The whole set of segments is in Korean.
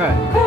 네.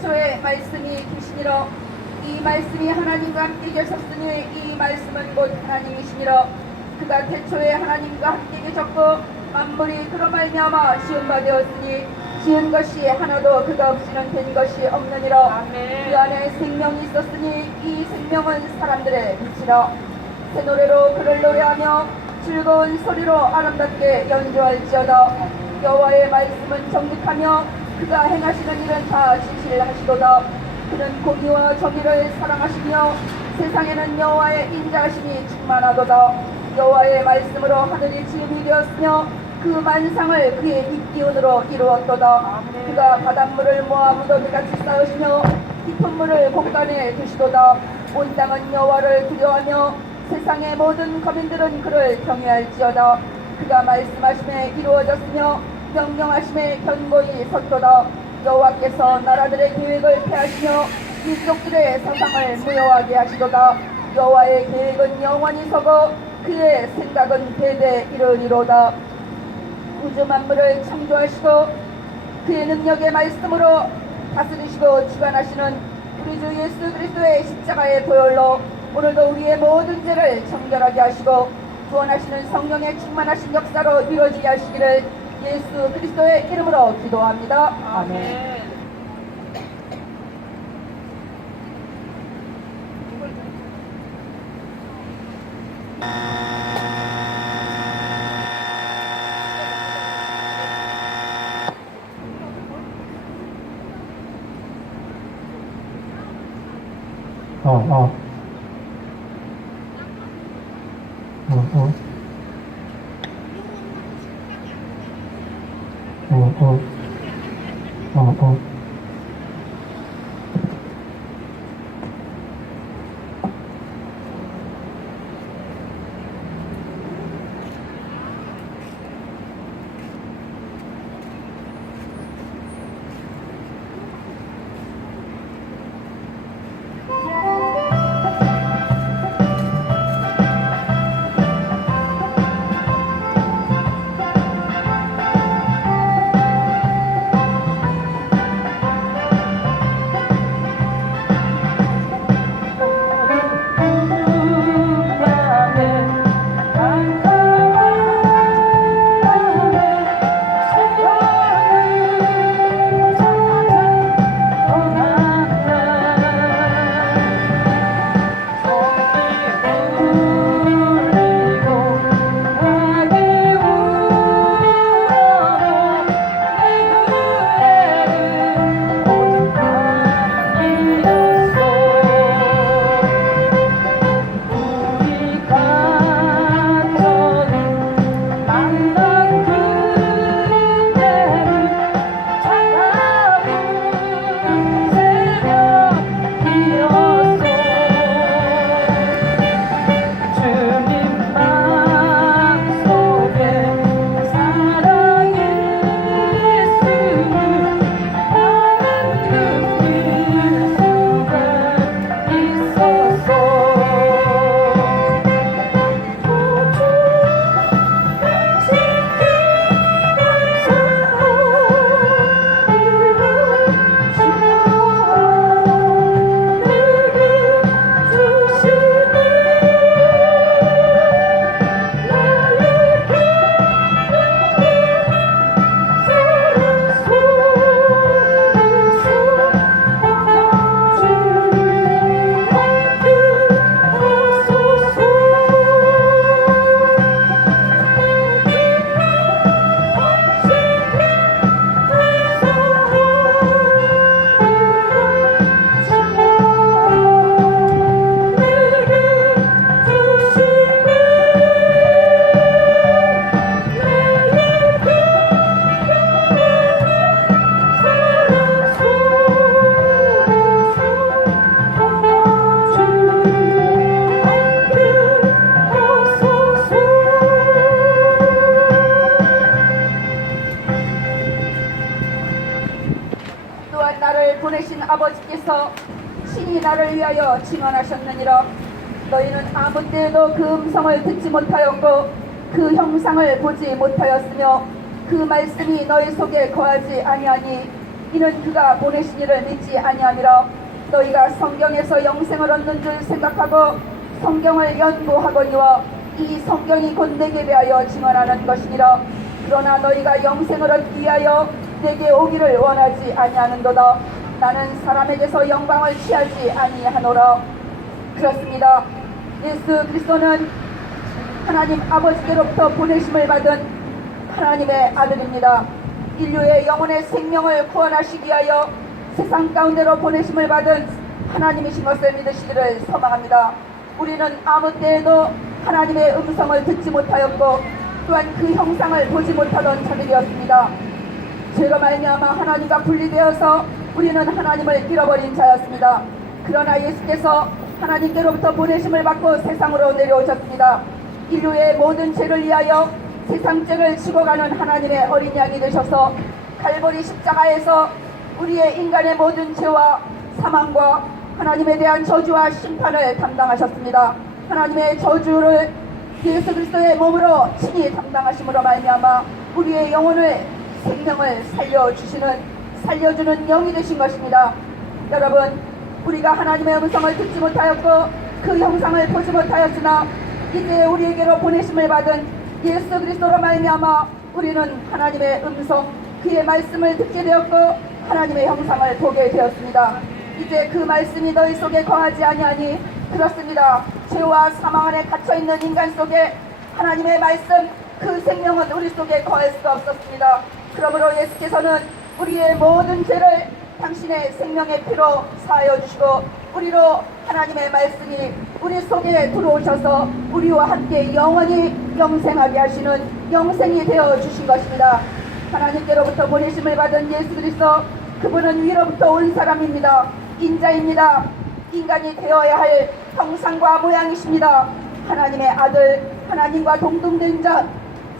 태초에 말씀이 계시니라. 이 말씀이 하나님과 함께 계셨으니 이 말씀은 곧 하나님이시니라. 그가 태초에 하나님과 함께 계셨고 만물이 그로 말미암아 지은 바 되었으니 지은 것이 하나도 그가 없이는 된 것이 없느니라. 그 안에 생명이 있었으니 이 생명은 사람들의 빛이라. 새 노래로 그를 노래하며 즐거운 소리로 아름답게 연주할지어다. 여호와의 말씀은 정직하며 그가 행하시는 일은 다 진실하시도다. 그는 공의와 정의를 사랑하시며 세상에는 여호와의 인자하심이 충만하도다. 여호와의 말씀으로 하늘이 지음이 되었으며 그 만상을 그의 입기운으로 이루었도다. 그가 바닷물을 모아 무더기같이 쌓으시며 깊은 물을 곳간에 두시도다. 온 땅은 여호와를 두려워하며 세상의 모든 거민들은 그를 경외할지어다. 그가 말씀하심에 이루어졌으며 명령하심에 견고히 섰도다. 여호와께서 나라들의 계획을 폐하시며 민족들의 사상을 무효하게 하시도다. 여호와의 계획은 영원히 서고 그의 생각은 대대 이르리로다. 우주 만물을 창조하시고 그의 능력의 말씀으로 다스리시고 주관하시는 우리 주 예수 그리스도의 십자가의 보혈로 오늘도 우리의 모든 죄를 정결하게 하시고 구원하시는 성령의 충만하신 역사로 이루어지게 하시기를 예수 그리스도의 이름으로 기도합니다. 아멘. 나를 위하여 증언하셨느니라. 너희는 아무 때에도 그 음성을 듣지 못하였고 그 형상을 보지 못하였으며 그 말씀이 너희 속에 거하지 아니하니 이는 그가 보내신 이를 믿지 아니함이라. 너희가 성경에서 영생을 얻는 줄 생각하고 성경을 연구하거니와 이 성경이 곧 내게 대하여 증언하는 것이니라. 그러나 너희가 영생을 얻기 위하여 내게 오기를 원하지 아니하는도다. 나는 사람에게서 영광을 취하지 아니하노라. 그렇습니다. 예수 그리스도는 하나님 아버지께로부터 보내심을 받은 하나님의 아들입니다. 인류의 영혼의 생명을 구원하시기 위하여 세상 가운데로 보내심을 받은 하나님이신 것을 믿으시기를 소망합니다. 우리는 아무 때에도 하나님의 음성을 듣지 못하였고 또한 그 형상을 보지 못하던 자들이었습니다. 죄로 말미암아 하나님과 분리되어서 우리는 하나님을 잃어버린 자였습니다. 그러나 예수께서 하나님께로부터 보내심을 받고 세상으로 내려오셨습니다. 인류의 모든 죄를 위하여 세상 죄를 지고 가는 하나님의 어린 양이 되셔서 갈보리 십자가에서 우리의 인간의 모든 죄와 사망과 하나님에 대한 저주와 심판을 담당하셨습니다. 하나님의 저주를 예수 그리스도의 몸으로 친히 담당하심으로 말미암아 우리의 영혼을 생명을 살려주는 영이 되신 것입니다. 여러분, 우리가 하나님의 음성을 듣지 못하였고 그 형상을 보지 못하였으나 이제 우리에게로 보내심을 받은 예수 그리스도로 말미암아 우리는 하나님의 음성, 그의 말씀을 듣게 되었고 하나님의 형상을 보게 되었습니다. 이제 그 말씀이 너희 속에 거하지 아니하니 그렇습니다. 죄와 사망 안에 갇혀있는 인간 속에 하나님의 말씀, 그 생명은 우리 속에 거할 수가 없었습니다. 그러므로 예수께서는 우리의 모든 죄를 당신의 생명의 피로 사하여 주시고 우리로 하나님의 말씀이 우리 속에 들어오셔서 우리와 함께 영원히 영생하게 하시는 영생이 되어 주신 것입니다. 하나님께로부터 보내심을 받은 예수 그리스도, 그분은 위로부터 온 사람입니다. 인자입니다. 인간이 되어야 할 형상과 모양이십니다. 하나님의 아들, 하나님과 동등된 자,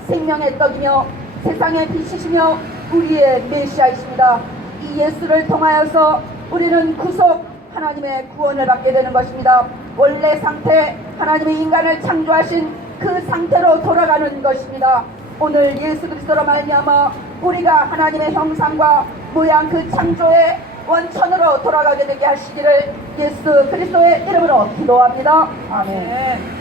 생명의 떡이며 세상의 빛이시며 우리의 메시아이십니다. 이 예수를 통하여서 우리는 구속, 하나님의 구원을 받게 되는 것입니다. 원래 상태, 하나님의 인간을 창조하신 그 상태로 돌아가는 것입니다. 오늘 예수 그리스도로 말미암아 우리가 하나님의 형상과 모양, 그 창조의 원천으로 돌아가게 되게 하시기를 예수 그리스도의 이름으로 기도합니다. 아멘.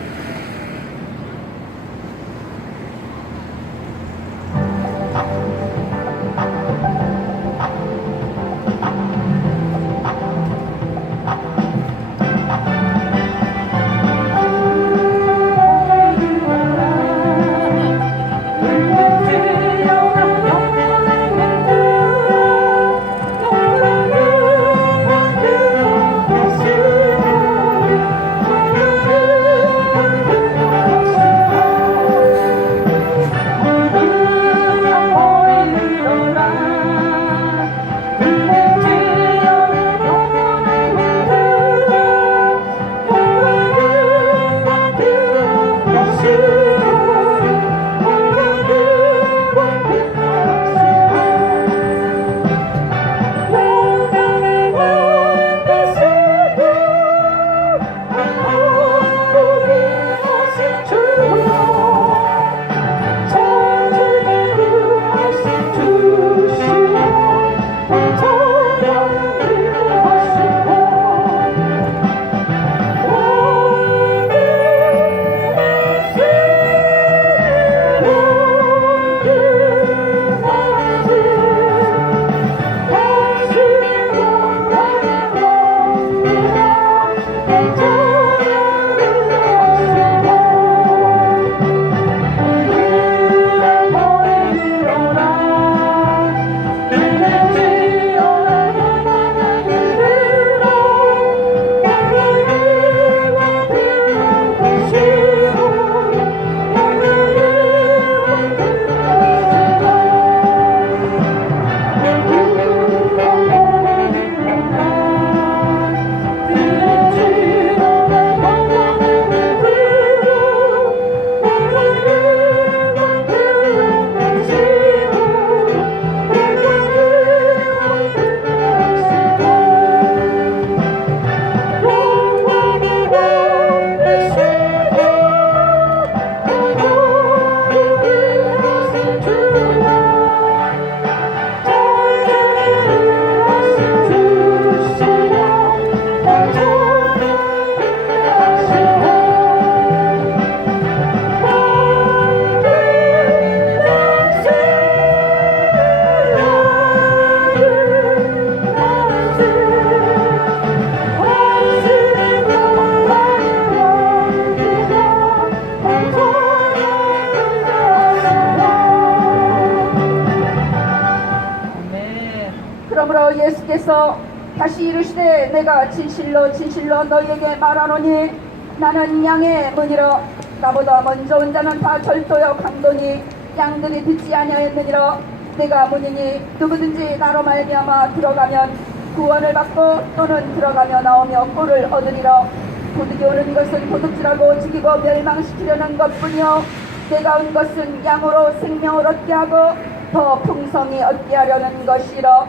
예수께서 다시 이르시되 내가 진실로 진실로 너희에게 말하노니 나는 양의 문이라. 나보다 먼저 온 자는 다 절도요 강도니 양들이 듣지 아니하였느니라. 내가 문이니 누구든지 나로 말미암아 들어가면 구원을 받고 또는 들어가며 나오며 꼴을 얻으리라. 도둑이 오는 것은 도둑질하고 죽이고 멸망시키려는 것뿐이요 내가 온 것은 양으로 생명을 얻게 하고 더 풍성히 얻게 하려는 것이라.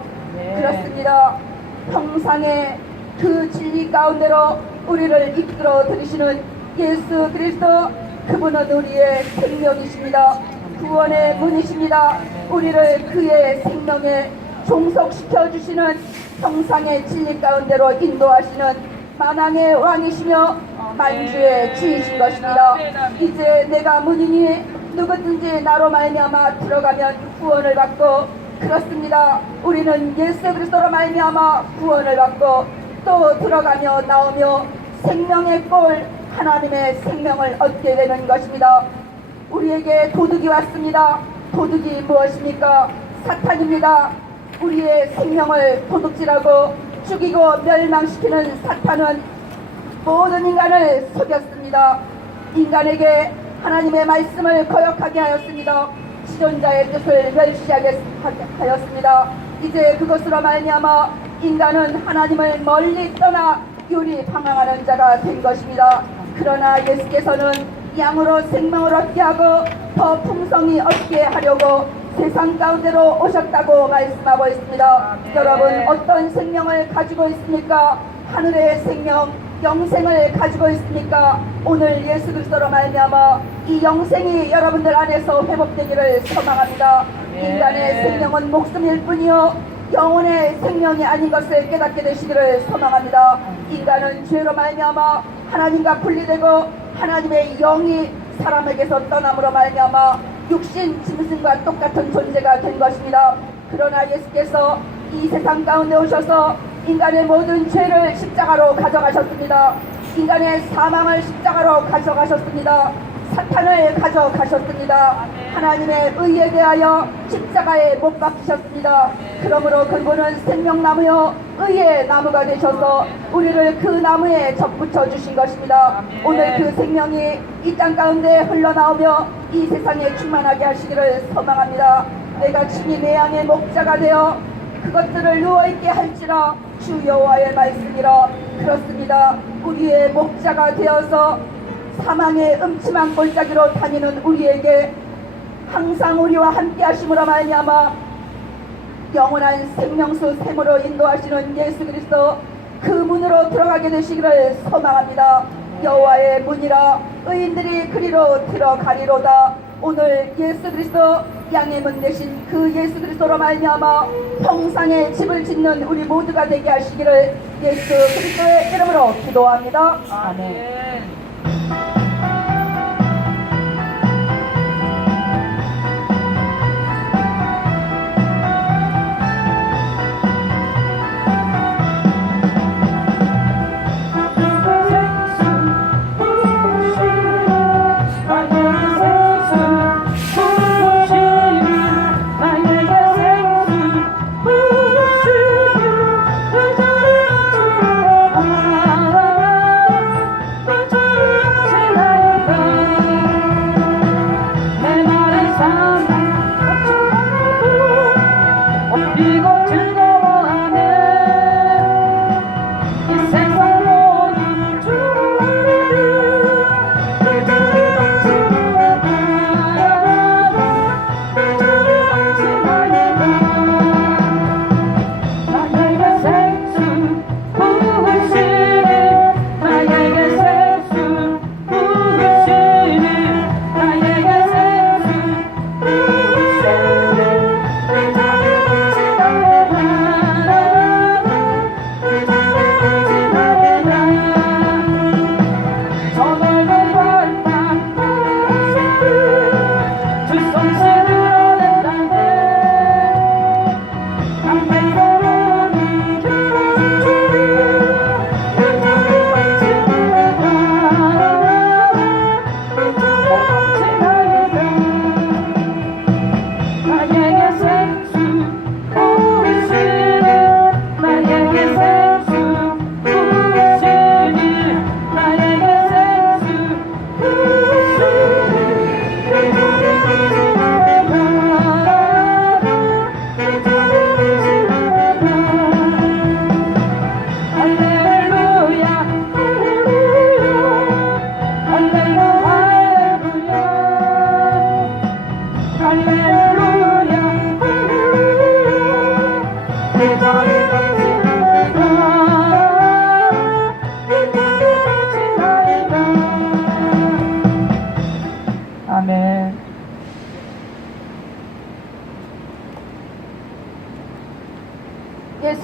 그렇습니다. 평상의 그 진리 가운데로 우리를 이끌어 들이시는 예수 그리스도, 그분은 우리의 생명이십니다. 구원의 문이십니다. 우리를 그의 생명에 종속시켜 주시는 평상의 진리 가운데로 인도하시는 만왕의 왕이시며 만주의 주이신 것입니다. 이제 내가 문이니 누구든지 나로 말미암아 들어가면 구원을 받고, 그렇습니다. 우리는 예수 그리스도로 말미암아 구원을 받고 또 들어가며 나오며 생명의 꼴, 하나님의 생명을 얻게 되는 것입니다. 우리에게 도둑이 왔습니다. 도둑이 무엇입니까? 사탄입니다. 우리의 생명을 도둑질하고 죽이고 멸망시키는 사탄은 모든 인간을 속였습니다. 인간에게 하나님의 말씀을 거역하게 하였습니다. 지존자의 뜻을 멸시하게 하였습니다. 이제 그것으로 말미암아 인간은 하나님을 멀리 떠나 유리 방황하는 자가 된 것입니다. 그러나 예수께서는 양으로 생명을 얻게 하고 더 풍성히 얻게 하려고 세상 가운데로 오셨다고 말씀하고 있습니다. 여러분, 어떤 생명을 가지고 있습니까? 하늘의 생명, 영생을 가지고 있습니까? 오늘 예수 그리스도로 말미암아 이 영생이 여러분들 안에서 회복되기를 소망합니다. 인간의 생명은 목숨일 뿐이요 영혼의 생명이 아닌 것을 깨닫게 되시기를 소망합니다. 인간은 죄로 말미암아 하나님과 분리되고 하나님의 영이 사람에게서 떠남으로 말미암아 육신 짐승과 똑같은 존재가 된 것입니다. 그러나 예수께서 이 세상 가운데 오셔서 인간의 모든 죄를 십자가로 가져가셨습니다. 인간의 사망을 십자가로 가져가셨습니다. 사탄을 가져가셨습니다. 하나님의 의에 대하여 십자가에 못 박히셨습니다. 그러므로 그분은 생명나무요 의의 나무가 되셔서 우리를 그 나무에 접붙여 주신 것입니다. 오늘 그 생명이 이 땅 가운데 흘러나오며 이 세상에 충만하게 하시기를 소망합니다. 내가 친히 내 양의 목자가 되어 그것들을 누워있게 할지라 주 여호와의 말씀이라. 그렇습니다. 우리의 목자가 되어서 사망의 음침한 골짜기로 다니는 우리에게 항상 우리와 함께 하심으로 말미암아 영원한 생명수 샘으로 인도하시는 예수 그리스도, 그 문으로 들어가게 되시기를 소망합니다. 여호와의 문이라 의인들이 그리로 들어가리로다. 오늘 예수 그리스도 양의 문 대신 그 예수 그리스도로 말미암아 평상의 집을 짓는 우리 모두가 되게 하시기를 예수 그리스도의 이름으로 기도합니다. 아멘. 주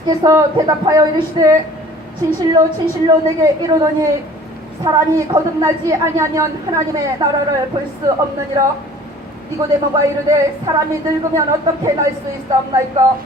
예수께서 대답하여 이르시되 진실로 진실로 내게 이르노니 사람이 거듭나지 아니하면 하나님의 나라를 볼 수 없느니라. 니고데모가 이르되 사람이 늙으면 어떻게 날 수 있사옵나이까?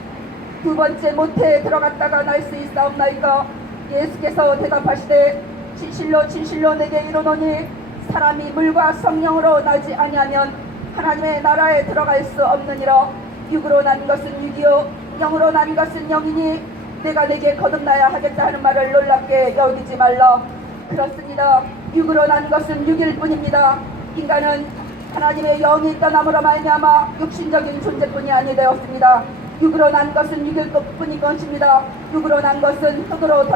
두 번째 모태에 들어갔다가 날 수 있사옵나이까? 예수께서 대답하시되 진실로 진실로 내게 이르노니 사람이 물과 성령으로 나지 아니하면 하나님의 나라에 들어갈 수 없느니라. 육으로 난 것은 육이요 영으로 난 것은 영이니 내가 내게 거듭나야 하겠다 하는 말을 놀랍게 여기지 말라. 그렇습니다. 육으로 난 것은 육일 뿐입니다. 인간은 하나님의 영이 떠남으로 말미암아 육신적인 존재뿐이 아니 되었습니다. 육으로 난 것은 육일 뿐인 것입니다. 육으로 난 것은 흙으로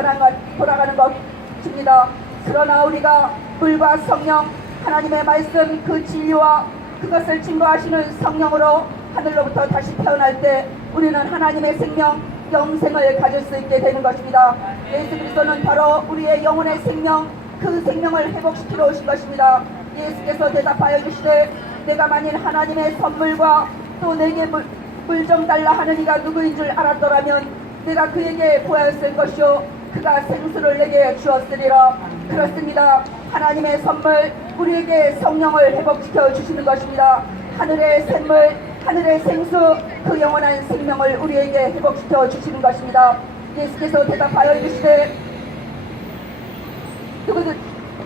돌아가는 것입니다. 그러나 우리가 물과 성령, 하나님의 말씀, 그 진리와 그것을 증거하시는 성령으로 하늘로부터 다시 태어날 때 우리는 하나님의 생명, 영생을 가질 수 있게 되는 것입니다. 예수 그리스도는 바로 우리의 영혼의 생명, 그 생명을 회복시키러 오신 것입니다. 예수께서 대답하여 주시되 내가 만일 하나님의 선물과 또 내게 물 좀 달라 하는 이가 누구인 줄 알았더라면 내가 그에게 보였을 것이요 그가 생수를 내게 주었으리라. 그렇습니다. 하나님의 선물, 우리에게 성령을 회복시켜 주시는 것입니다. 하늘의 샘물, 하늘의 생수, 그 영원한 생명을 우리에게 회복시켜 주시는 것입니다. 예수께서 대답하여 이르시되 누구든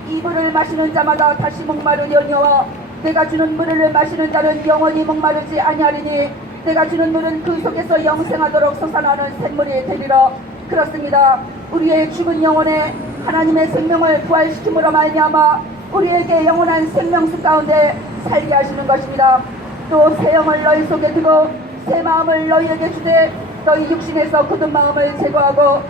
이 물을 마시는 자마다 다시 목마르려니와 내가 주는 물을 마시는 자는 영원히 목마르지 아니하리니 내가 주는 물은 그 속에서 영생하도록 솟아나는 샘물이 되리라. 그렇습니다. 우리의 죽은 영혼에 하나님의 생명을 부활시킴으로 말미암아 우리에게 영원한 생명수 가운데 살게 하시는 것입니다. 또 새 영을 너희 속에 두고 새 마음을 너희에게 주되 너희 육신에서 굳은 마음을 제거하고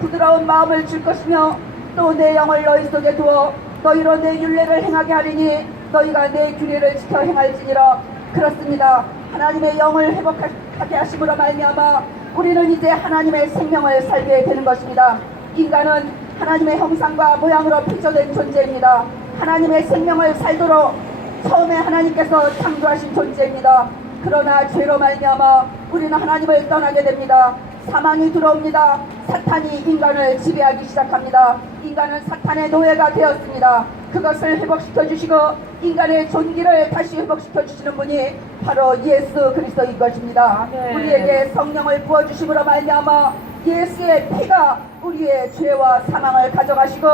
부드러운 마음을 줄 것이며 또 내 영을 너희 속에 두어 너희로 내 율례를 행하게 하리니 너희가 내 규례를 지켜 행할지니라. 그렇습니다. 하나님의 영을 회복하게 하심으로 말미암아 우리는 이제 하나님의 생명을 살게 되는 것입니다. 인간은 하나님의 형상과 모양으로 피조된 존재입니다. 하나님의 생명을 살도록 처음에 하나님께서 창조하신 존재입니다. 그러나 죄로 말미암아 우리는 하나님을 떠나게 됩니다. 사망이 들어옵니다. 사탄이 인간을 지배하기 시작합니다. 인간은 사탄의 노예가 되었습니다. 그것을 회복시켜 주시고 인간의 존귀를 다시 회복시켜 주시는 분이 바로 예수 그리스도인 것입니다. 우리에게 성령을 부어주심으로 말미암아 예수의 피가 우리의 죄와 사망을 가져가시고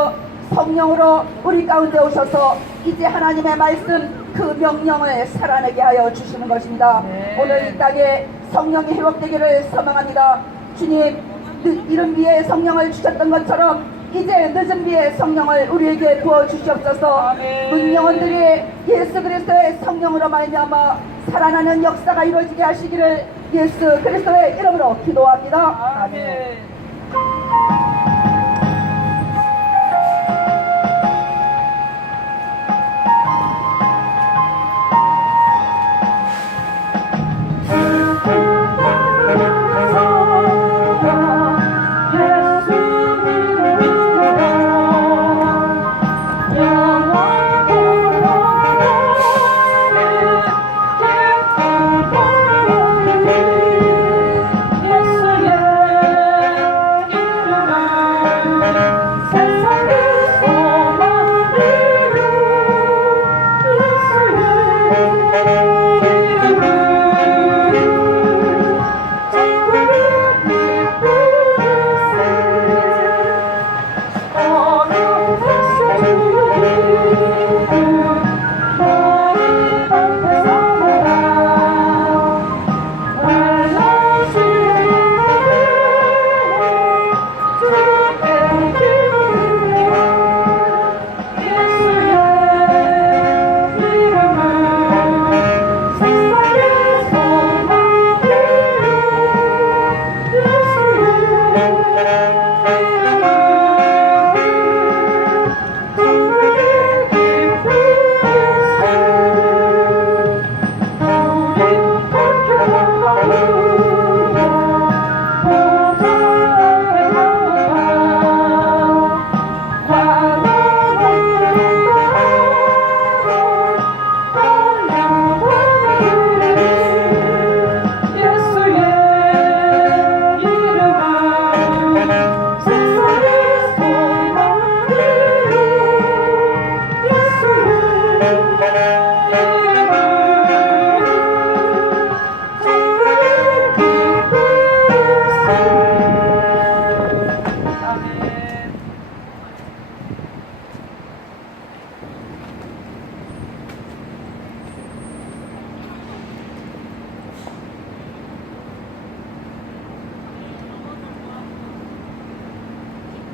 성령으로 우리 가운데 오셔서 이제 하나님의 말씀, 그 명령을 살아내게 하여 주시는 것입니다. 오늘 이 땅에 성령이 회복되기를 소망합니다. 주님, 이른 비에 성령을 주셨던 것처럼 이제 늦은 비에 성령을 우리에게 부어주시옵소서. 문 영혼들이 예수 그리스도의 성령으로 말미암아 살아나는 역사가 이루어지게 하시기를 예수 그리스도의 이름으로 기도합니다. 아멘.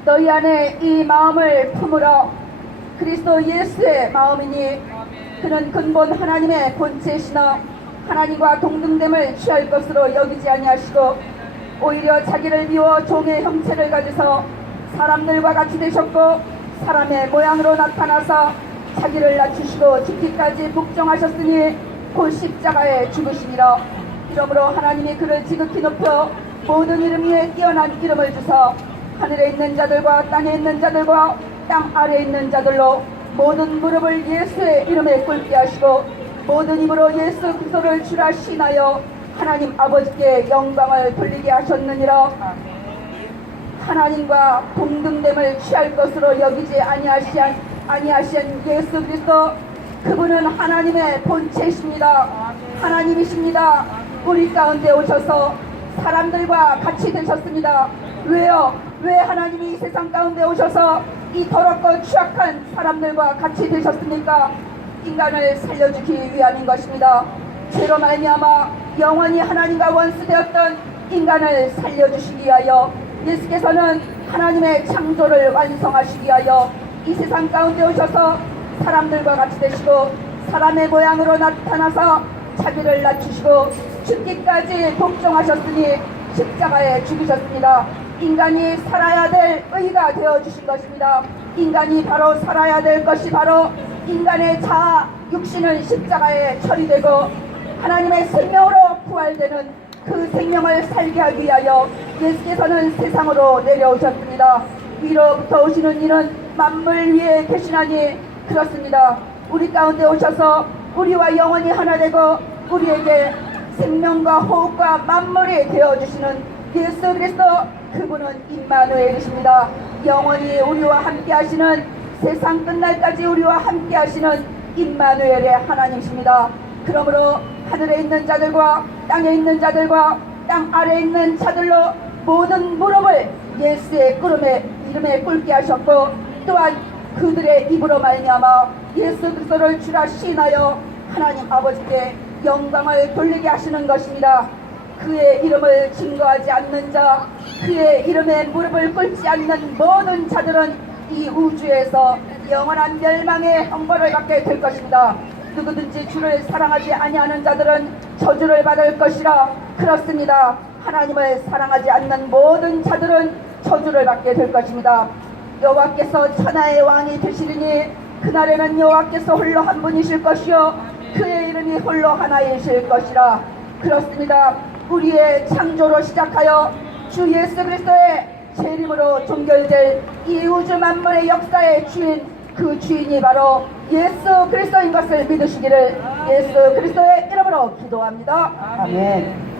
너희 안에 이 마음을 품으라. 그리스도 예수의 마음이니 그는 근본 하나님의 본체시나 하나님과 동등됨을 취할 것으로 여기지 아니하시고 오히려 자기를 비워 종의 형체를 가지서 사람들과 같이 되셨고 사람의 모양으로 나타나서 자기를 낮추시고 죽기까지 복종하셨으니 곧 십자가에 죽으시니라. 이러므로 하나님이 그를 지극히 높여 모든 이름 위에 뛰어난 이름을 주사 하늘에 있는 자들과 땅에 있는 자들과 땅 아래에 있는 자들로 모든 무릎을 예수의 이름에 꿇게 하시고 모든 입으로 예수 그리스도를 주라 시인하여 하나님 아버지께 영광을 돌리게 하셨느니라. 하나님과 동등됨을 취할 것으로 여기지 아니하신 예수 그리스도, 그분은 하나님의 본체이십니다. 하나님이십니다. 우리 가운데 오셔서 사람들과 같이 되셨습니다. 왜요? 왜 하나님이 이 세상 가운데 오셔서 이 더럽고 추악한 사람들과 같이 되셨습니까? 인간을 살려주기 위함인 것입니다. 죄로 말미암아 영원히 하나님과 원수되었던 인간을 살려주시기 위하여 예수께서는 하나님의 창조를 완성하시기 위하여 이 세상 가운데 오셔서 사람들과 같이 되시고 사람의 모양으로 나타나서 자기를 낮추시고 죽기까지 복종하셨으니 십자가에 죽으셨습니다. 인간이 살아야 될 의가 되어주신 것입니다. 인간이 바로 살아야 될 것이 바로 인간의 자아 육신은 십자가에 처리되고 하나님의 생명으로 부활되는 그 생명을 살게 하기 위하여 예수께서는 세상으로 내려오셨습니다. 위로부터 오시는 이는 만물 위에 계시나니 그렇습니다. 우리 가운데 오셔서 우리와 영원히 하나 되고 우리에게 생명과 호흡과 만물이 되어주시는 예수 그리스도, 그분은 임마누엘이십니다. 영원히 우리와 함께 하시는, 세상 끝날까지 우리와 함께 하시는 임마누엘의 하나님이십니다. 그러므로 하늘에 있는 자들과 땅에 있는 자들과 땅 아래에 있는 자들로 모든 무릎을 예수의 이름에 꿇게 하셨고 또한 그들의 입으로 말미암아 예수 그리스도를 주라 시인하여 하나님 아버지께 영광을 돌리게 하시는 것입니다. 그의 이름을 증거하지 않는 자, 그의 이름에 무릎을 꿇지 않는 모든 자들은 이 우주에서 영원한 멸망의 형벌을 받게 될 것입니다. 누구든지 주를 사랑하지 아니하는 자들은 저주를 받을 것이라. 그렇습니다. 하나님을 사랑하지 않는 모든 자들은 저주를 받게 될 것입니다. 여호와께서 천하의 왕이 되시리니 그날에는 여호와께서 홀로 한 분이실 것이요 그의 이름이 홀로 하나이실 것이라. 그렇습니다. 우리의 창조로 시작하여 주 예수 그리스도의 재림으로 종결될 이 우주 만물의 역사의 주인, 그 주인이 바로 예수 그리스도인 것을 믿으시기를 예수 그리스도의 이름으로 기도합니다. 아멘.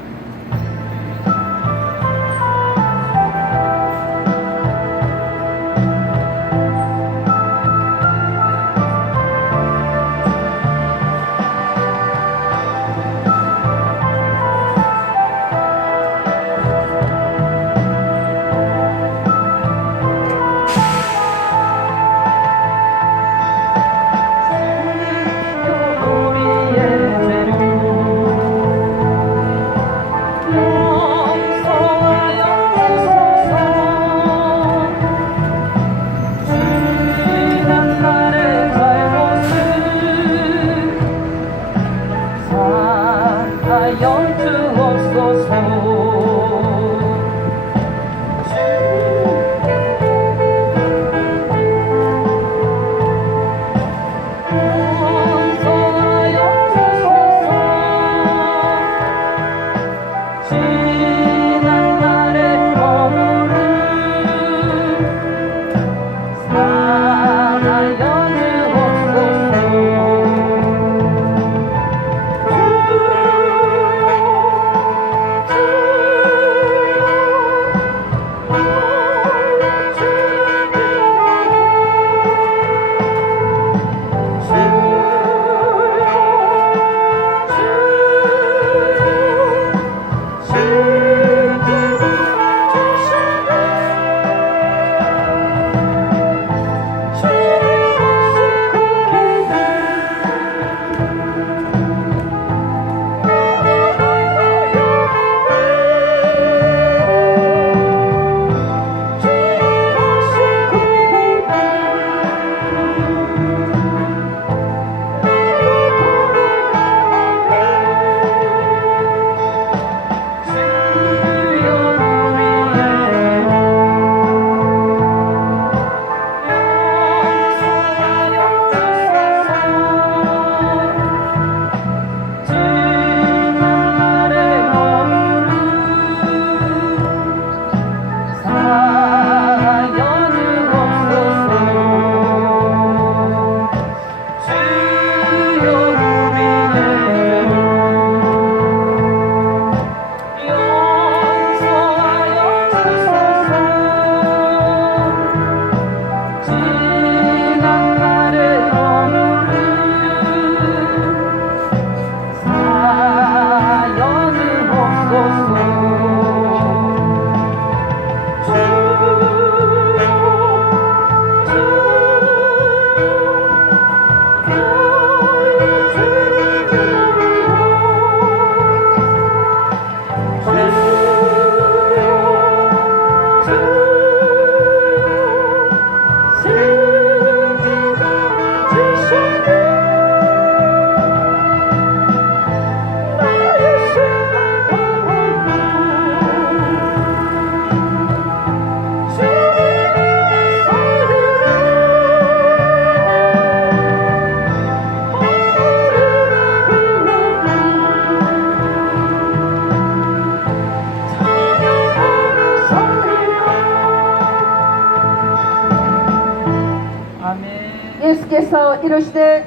예수께서 이르시되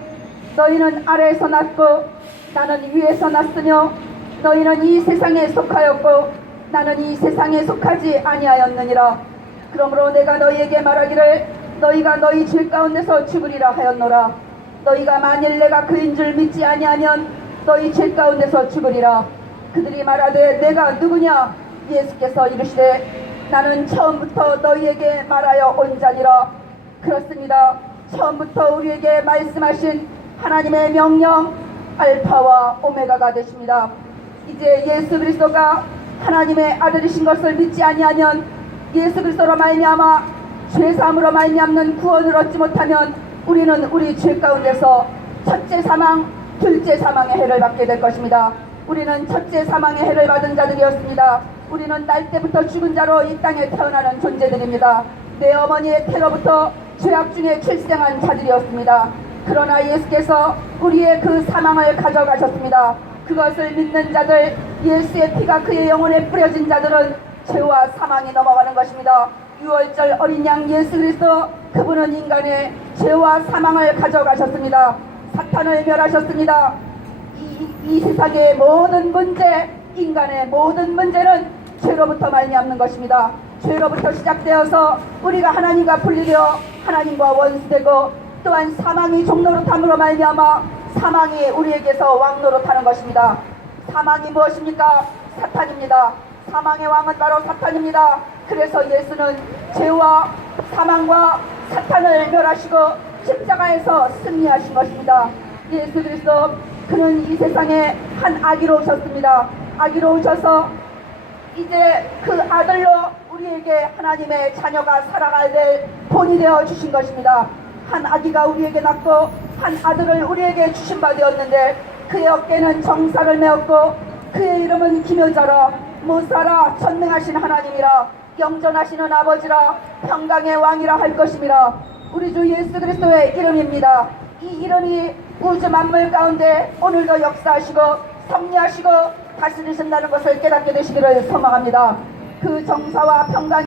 너희는 아래에서 났고 나는 위에서 났으며 너희는 이 세상에 속하였고 나는 이 세상에 속하지 아니하였느니라. 그러므로 내가 너희에게 말하기를 너희가 너희 죄 가운데서 죽으리라 하였노라. 너희가 만일 내가 그인 줄 믿지 아니하면 너희 죄 가운데서 죽으리라. 그들이 말하되 내가 누구냐? 예수께서 이르시되 나는 처음부터 너희에게 말하여 온 자니라. 그렇습니다. 처음부터 우리에게 말씀하신 하나님의 명령 알파와 오메가가 되십니다. 이제 예수 그리스도가 하나님의 아들이신 것을 믿지 아니하면 예수 그리스도로 말미암아 죄사함으로 말미암는 구원을 얻지 못하면 우리는 우리 죄 가운데서 첫째 사망, 둘째 사망의 해를 받게 될 것입니다. 우리는 첫째 사망의 해를 받은 자들이었습니다. 우리는 날 때부터 죽은 자로 이 땅에 태어나는 존재들입니다. 내 어머니의 태로부터 죄악 중에 출생한 자들이었습니다. 그러나 예수께서 우리의 그 사망을 가져가셨습니다. 그것을 믿는 자들, 예수의 피가 그의 영혼에 뿌려진 자들은 죄와 사망이 넘어가는 것입니다. 6월절 어린 양 예수 그리스도, 그분은 인간의 죄와 사망을 가져가셨습니다. 사탄을 멸하셨습니다. 이 세상의 모든 문제, 인간의 모든 문제는 죄로부터 말미암는 것입니다. 죄로부터 시작되어서 우리가 하나님과 분리되어 하나님과 원수되고, 또한 사망이 종노릇함으로 말미암아 사망이 우리에게서 왕노릇하는 것입니다. 사망이 무엇입니까? 사탄입니다. 사망의 왕은 바로 사탄입니다. 그래서 예수는 죄와 사망과 사탄을 멸하시고 십자가에서 승리하신 것입니다. 예수 그리스도, 그는 이 세상에 한 아기로 오셨습니다. 아기로 오셔서 이제 그 아들로 우리에게 하나님의 자녀가 살아가야 될 본이 되어 주신 것입니다. 한 아기가 우리에게 낳고 한 아들을 우리에게 주신 바 되었는데, 그의 어깨는 정사를 메었고 그의 이름은 기묘자라, 무사라, 전능하신 하나님이라, 영존하시는 아버지라, 평강의 왕이라 할 것임이라. 우리 주 예수 그리스도의 이름입니다. 이 이름이 우주 만물 가운데 오늘도 역사하시고 섭리하시고 다스리신다는 것을 깨닫게 되시기를 소망합니다. 그 정사와 평강